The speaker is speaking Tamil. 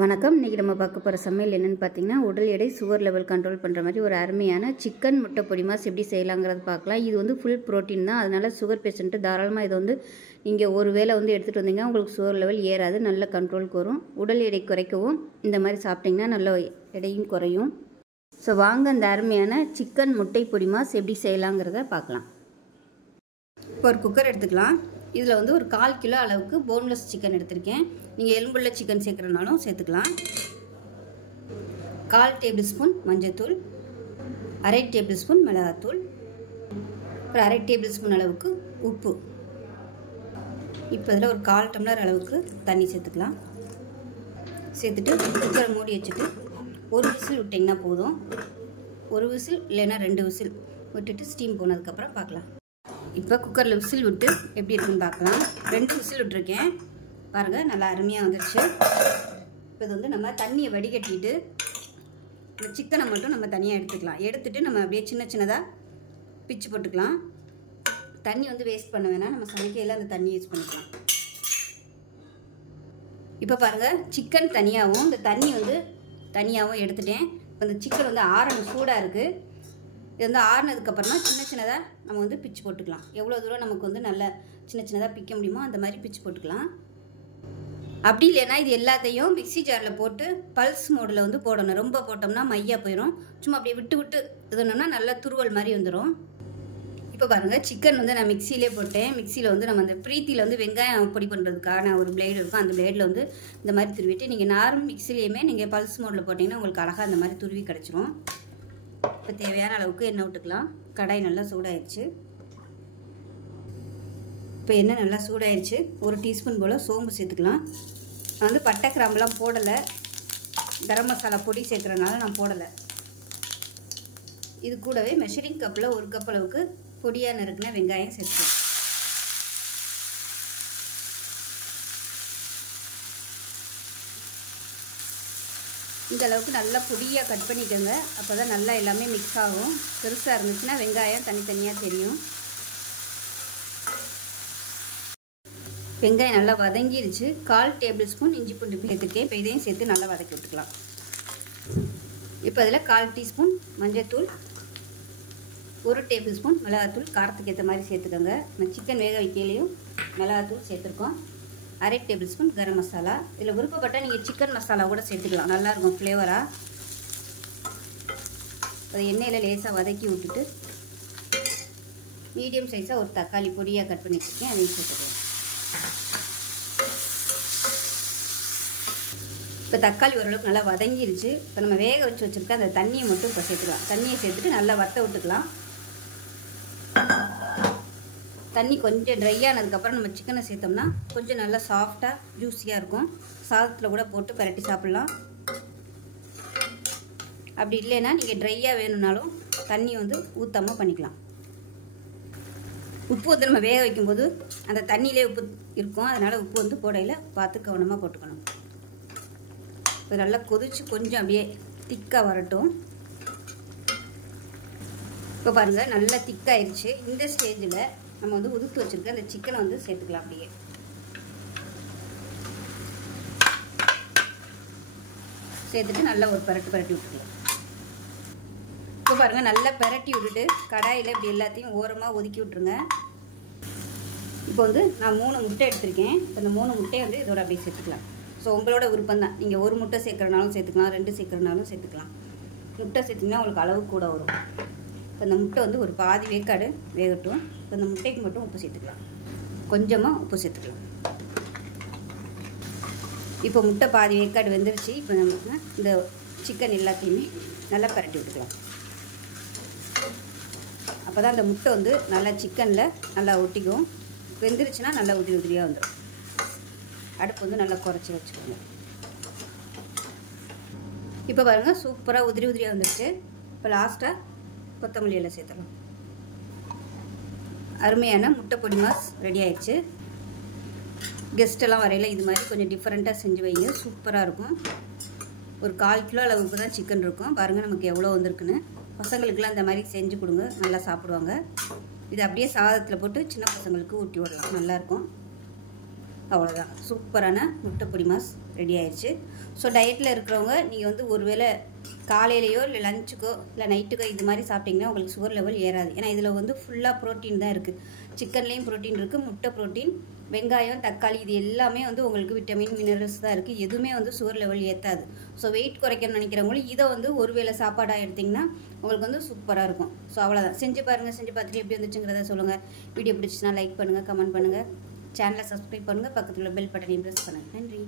வணக்கம். இன்றைக்கி நம்ம பார்க்க போகிற சமையல் என்னென்னு பார்த்தீங்கன்னா, உடல் எடை சுகர் லெவல் கண்ட்ரோல் பண்ணுற மாதிரி ஒரு அருமையான சிக்கன் முட்டை பொடி மாஸ் எப்படி செய்யலாங்கிறது பார்க்கலாம். இது வந்து ஃபுல் ப்ரோட்டீன் தான். அதனால் சுகர் பேஷண்ட்டு தாராளமாக இதை வந்து நீங்கள் ஒரு வேளை வந்து எடுத்துகிட்டு வந்தீங்கன்னா உங்களுக்கு சுகர் லெவல் ஏறாது, நல்ல கண்ட்ரோலுக்கு வரும். உடல் எடை குறைக்கவும் இந்த மாதிரி சாப்பிட்டிங்கன்னா நல்ல எடையும் குறையும். ஸோ வாங்க அந்த அருமையான சிக்கன் முட்டை பொடி மாஸ் எப்படி செய்யலாங்கிறத பார்க்கலாம். இப்போ ஒரு குக்கர் எடுத்துக்கலாம். இதில் வந்து ஒரு 1/4 கிலோ அளவுக்கு போன்லெஸ் சிக்கன் எடுத்திருக்கேன். நீங்கள் எலும்புள்ள சிக்கன் சேர்க்குறனாலும் சேர்த்துக்கலாம். 1/4 டேபிள் ஸ்பூன் மஞ்சள்தூள், 1/2 டேபிள் ஸ்பூன் மிளகாத்தூள், ஒரு 1/2 டேபிள் ஸ்பூன் அளவுக்கு உப்பு. இப்போ இதில் ஒரு 1/4 டம்ளர் அளவுக்கு தண்ணி சேர்த்துக்கலாம். சேர்த்துட்டு குக்கரை மூடி வச்சுட்டு ஒரு விசில் விட்டிங்கன்னா போதும். ஒரு விசில் இல்லைன்னா 2 விசில் விட்டுட்டு ஸ்டீம் போனதுக்கப்புறம் பார்க்கலாம். இப்போ குக்கரில் விசில் விட்டு எப்படி இருக்குன்னு பார்க்கலாம். 2 விசில் விட்டுருக்கேன் பாருங்கள், நல்லா அருமையாக வந்துடுச்சு. இப்போ இது வந்து நம்ம தண்ணியை வடிகட்டிட்டு இந்த சிக்கனை மட்டும் நம்ம தனியாக எடுத்துக்கலாம். எடுத்துகிட்டு நம்ம அப்படியே சின்ன சின்னதாக பிச்சு போட்டுக்கலாம். தண்ணி வந்து வேஸ்ட் பண்ண வேணாம், நம்ம சமைக்கையில் அந்த தண்ணி யூஸ் பண்ணிக்கலாம். இப்போ பாருங்கள், சிக்கன் தனியாகவும் இந்த தண்ணி வந்து தனியாகவும் எடுத்துட்டேன். இப்போ இந்த சிக்கன் வந்து ஆறணும், சூடாக இருக்குது. இது வந்து ஆறுனதுக்கப்புறமா சின்ன சின்னதாக நம்ம வந்து பிச்சு போட்டுக்கலாம். எவ்வளோ தூரம் நமக்கு வந்து நல்லா சின்ன சின்னதாக பிக்க முடியுமோ அந்த மாதிரி பிச்சு போட்டுக்கலாம். அப்படி இல்லைன்னா இது எல்லாத்தையும் மிக்ஸி ஜாரில் போட்டு பல்ஸ் மோடில் வந்து போடணும். ரொம்ப போட்டோம்னா மையா போயிடும். சும்மா அப்படியே விட்டு விட்டு இதுனா நல்லா துருவல் மாதிரி வந்துடும். இப்போ பாருங்கள், சிக்கன் வந்து நான் மிக்சியிலே போட்டேன். மிக்சியில் வந்து நம்ம அந்த பிரீத்தியில் வந்து வெங்காயம் பொடி பண்ணுறதுக்கான ஒரு பிளேடு இருக்கும். அந்த பிளேடில் வந்து இந்த மாதிரி துருவிட்டு நீங்கள் நார்மல் மிக்சிலேயுமே நீங்கள் பல்ஸ் மோடில் போட்டிங்கன்னா உங்களுக்கு அழகாக அந்த மாதிரி துருவி கிடச்சிரும். இப்போ தேவையான அளவுக்கு எண்ணெய் விட்டுக்கலாம். கடாய் நல்லா சூடாயிடுச்சு. இப்போ எண்ணெய் நல்லா சூடாயிடுச்சு. 1 டீஸ்பூன் போல் சோம்பு சேர்த்துக்கலாம். நான் வந்து பட்டை கிராம்புலாம் போடலை, கரம் மசாலா பொடி சேர்க்குறதுனால நான் போடலை. இது கூடவே மெஷரிங் கப்பில் 1 கப் அளவுக்கு பொடியாக நறுக்கின வெங்காயம் சேர்த்துக்கலாம். இந்த அளவுக்கு நல்லா பொடியாக கட் பண்ணிக்கோங்க. அப்போ தான் நல்லா எல்லாமே மிக்ஸ் ஆகும். பெருசாக இருந்துச்சுன்னா வெங்காயம் தனித்தனியாக தெரியும். வெங்காயம் நல்லா வதங்கிருச்சு. 1/4 டேபிள் ஸ்பூன் இஞ்சி பூண்டு சேர்த்துருக்கேன். இப்போ இதையும் சேர்த்து நல்லா வதக்கி விட்டுக்கலாம். இப்போ அதில் 1/4 டீஸ்பூன் மஞ்சள்தூள், 1 டேபிள் ஸ்பூன் மிளகாத்தூள், காரத்துக்கு ஏற்ற மாதிரி சேர்த்துக்கோங்க. நம்ம சிக்கன் வேக வைக்கையிலையும் மிளகாத்தூள் சேர்த்துருக்கோம். 1/2 டேபிள் ஸ்பூன் கரம் மசாலா. இதில் விருப்பப்பட்டால் நீங்கள் சிக்கன் மசாலா கூட சேர்த்துக்கலாம், நல்லாயிருக்கும் ஃப்ளேவராக. அதை எண்ணெயில் லேசாக வதக்கி விட்டுட்டு மீடியம் சைஸாக ஒரு தக்காளி பொடியாக கட் பண்ணி வச்சுருக்கேன், அதையும் சேர்த்துக்கலாம். இப்போ தக்காளி ஓரளவுக்கு நல்லா வதங்கிருச்சு. இப்போ நம்ம வேக வச்சு வச்சுருக்க அந்த தண்ணியை மட்டும் இப்போ சேர்த்துக்கலாம். தண்ணியை சேர்த்துட்டு நல்லா வற்ற விட்டுக்கலாம். தண்ணி கொஞ்சம் ட்ரை ஆனதுக்கப்புறம் நம்ம சிக்கனை சேர்த்தோம்னா கொஞ்சம் நல்லா சாஃப்டாக ஜூஸியாக இருக்கும். சாதத்தில் கூட போட்டு பரட்டி சாப்பிட்லாம். அப்படி இல்லைன்னா நீங்கள் ட்ரையாக வேணும்னாலும் தண்ணி வந்து ஊற்றாமல் பண்ணிக்கலாம். உப்பு வந்து நம்ம வேக வைக்கும்போது அந்த தண்ணியிலே உப்பு இருக்கும், அதனால் உப்பு வந்து போடையில் பார்த்து கவனமாக போட்டுக்கணும். இப்போ நல்லா கொதிச்சு கொஞ்சம் அப்படியே திக்காக வரட்டும். இப்போ பாருங்கள், நல்லா திக்காயிருச்சு. இந்த ஸ்டேஜில் நம்ம வந்து உதுத்து வச்சுருக்க அந்த சிக்கனை வந்து சேர்த்துக்கலாம். அப்படியே சேர்த்துட்டு நல்லா ஒரு பரட்டி விட்டுக்கலாம். இப்போ பாருங்கள், நல்லா பரட்டி விட்டுட்டு கடாயில் இப்படி எல்லாத்தையும் ஓரமாக ஒதுக்கி விட்ருங்க. இப்போ வந்து நான் 3 முட்டை எடுத்திருக்கேன். அந்த 3 முட்டையை வந்து இதோட அப்படியே சேர்த்துக்கலாம். ஸோ உங்களோட விருப்பம் தான். நீங்கள் 1 முட்டை சேர்க்குறனாலும் சேர்த்துக்கலாம், 2 சேர்க்குறனாலும் சேர்த்துக்கலாம். முட்டை சேர்த்திங்கன்னா உங்களுக்கு அளவு கூட வரும். இப்போ அந்த முட்டை வந்து ஒரு பாதி வேக்காடு வேகட்டும். இப்போ அந்த முட்டைக்கு மட்டும் உப்பு சேர்த்துக்கலாம், கொஞ்சமாக உப்பு சேர்த்துக்கலாம். இப்போ முட்டை பாதி வேக்காடு வெந்துருச்சு. இப்போ நம்ம இந்த சிக்கன் எல்லாத்தையுமே நல்லா பரட்டி விட்டுக்கலாம். அப்போ தான் அந்த முட்டை வந்து நல்லா சிக்கனில் நல்லா ஒட்டிக்கும். வெந்துருச்சுன்னா நல்லா உதிரி உதிரியாக வந்துடும். அடுப்பு வந்து நல்லா குறைச்சி வச்சுக்கோங்க. இப்போ பாருங்கள், சூப்பராக உதிரி உதிரியாக வந்துடுச்சு. இப்போ லாஸ்ட்டாக கொத்தமல்லி எல்லாம் சேர்த்துடலாம். அருமையான முட்டை பொடி மாஸ் ரெடி ஆயிடுச்சு. கெஸ்ட்டெல்லாம் வரையில் இது மாதிரி கொஞ்சம் டிஃப்ரெண்ட்டாக செஞ்சு வைங்க, சூப்பராக இருக்கும். ஒரு 1/4 கிலோ அளவுக்கு தான் சிக்கன் இருக்கும். பாருங்கள் நமக்கு எவ்வளோ வந்திருக்குன்னு. பசங்களுக்கெல்லாம் இந்த மாதிரி செஞ்சு கொடுங்க, நல்லா சாப்பிடுவாங்க. இது அப்படியே சாதத்தில் போட்டு சின்ன பசங்களுக்கு ஊட்டி விடலாம், நல்லாயிருக்கும். அவ்வளோதான், சூப்பரான முட்டை பொடி மாஸ் ரெடி ஆயிடுச்சு. ஸோ டயட்டில் இருக்கிறவங்க நீங்கள் வந்து ஒருவேளை காலையிலையோ இல்லை லஞ்சுக்கோ இல்லை நைட்டுக்கோ இது மாதிரி சாப்பிட்டிங்கன்னா உங்களுக்கு சுகர் லெவல் ஏறாது. ஏன்னா இதில் வந்து ஃபுல்லாக ப்ரோட்டீன் தான் இருக்குது. சிக்கன்லேயும் ப்ரோட்டீன் இருக்குது, முட்டை ப்ரோட்டீன், வெங்காயம், தக்காளி இது எல்லாமே வந்து உங்களுக்கு விட்டமின் மினரல்ஸ் தான் இருக்குது. எதுவுமே வந்து சுகர் லெவல் ஏற்றாது. ஸோ வெயிட் குறைக்கணும்னு நினைக்கிறவங்களும் இதை வந்து ஒருவேளை சாப்பாடாக எடுத்திங்கன்னா உங்களுக்கு வந்து சூப்பராக இருக்கும். ஸோ அவ்வளோதான். செஞ்சு பாருங்கள். செஞ்சு பார்த்துட்டு எப்படி வந்துச்சுங்கிறத சொல்லுங்கள். வீடியோ பிடிச்சிச்சுன்னா லைக் பண்ணுங்கள், கமெண்ட் பண்ணுங்கள், சேனலை சப்ஸ்கிரைப் பண்ணுங்கள், பக்கத்தில் உள்ள பெல் பட்டனையும் ப்ரெஸ் பண்ணுங்கள். நன்றி.